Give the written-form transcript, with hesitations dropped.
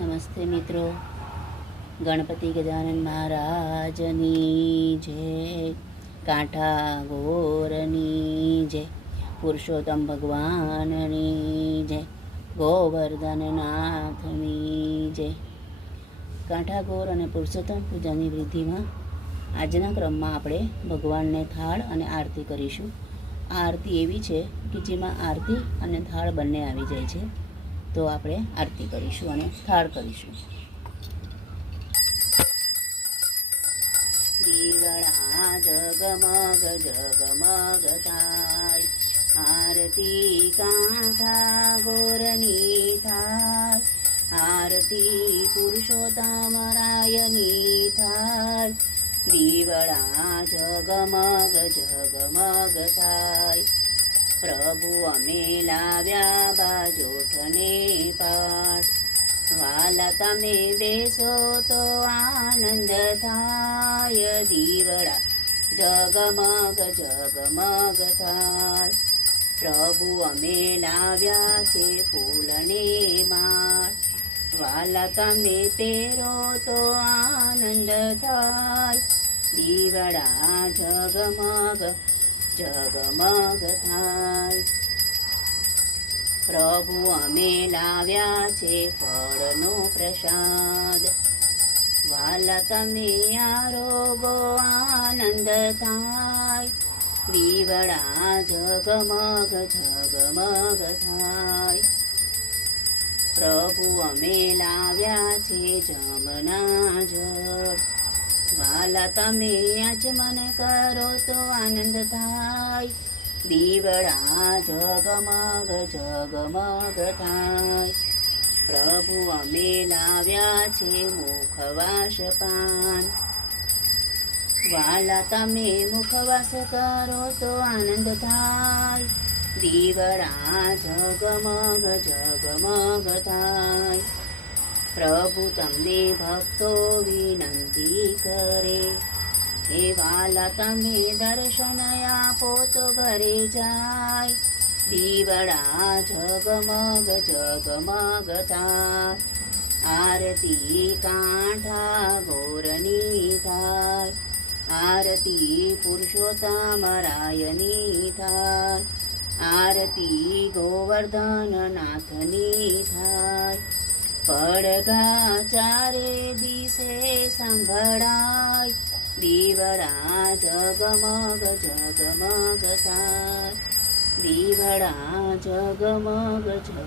નમસ્તે મિત્રો, ગણપતિ ગજાનન મહારાજની જય, કાંઠા ગોરની જય, પુરુષોત્તમ ભગવાનની જય, ગોવર્ધનનાથની જય. કાંઠા ગોર અને પુરુષોત્તમ પૂજાની વૃદ્ધિમાં આજના ક્રમમાં આપણે ભગવાનને થાળ અને આરતી કરીશું. આ આરતી એવી છે કે જેમાં આરતી અને થાળ બંને આવી જાય છે. તો આપણે આરતી કરીશું અને થાળ કરીશું. દીવડા જગમગ જગમગ થાય, આરતી કાંઠા ગોરની થાય, આરતી પુરુષોત્તમ રાયની થાય. દીવડા જગમગ જગમગ થાય, પ્રભુ અમે લાવ્યા બાજોઠને પાઠ, વાલા તમે બેસો તો આનંદ થાય. દીવડા જગમગ જગમગ થાય, પ્રભુ અમે લાવ્યા છે ફૂલને માળ, વાલા તમે પહેરો તો આનંદ થાય. દીવડા જગમગ જગમગ થાય, પ્રભુ અમે લાવ્યા છે ફળનો પ્રસાદ, વાલા તમે આરોગો આનંદ થાય. દીવડા જગમગ જગમગ થાય, પ્રભુ અમે લાવ્યા છે જમના જળ, વાલા તમે આચમન કરો તો આનંદ થાય. દીવડા જગમગ જગમગ થાય, પ્રભુ અમે લાવ્યા છે મુખવાસ પાન, વાલા તમે મુખવાસ કરો તો આનંદ થાય. દીવડા જગમગ જગમગ થાય, પ્રભુ તમને ભક્તો વિનંતી કરે, હે વાલા તમે દર્શન આપો તો ઘરે જાય. દીવડા જગમગ જગમગ થાય, આરતી કાંઠા ગોરની થાય, આરતી પુરુષોત્તમ રાયની થાય, આરતી ગોવર્ધનનાથની થાય. પડઘા ચારે દિશે સંભળાય, દીવડા જગમગ જગમગ થાય, દીવડા જગમગ જગ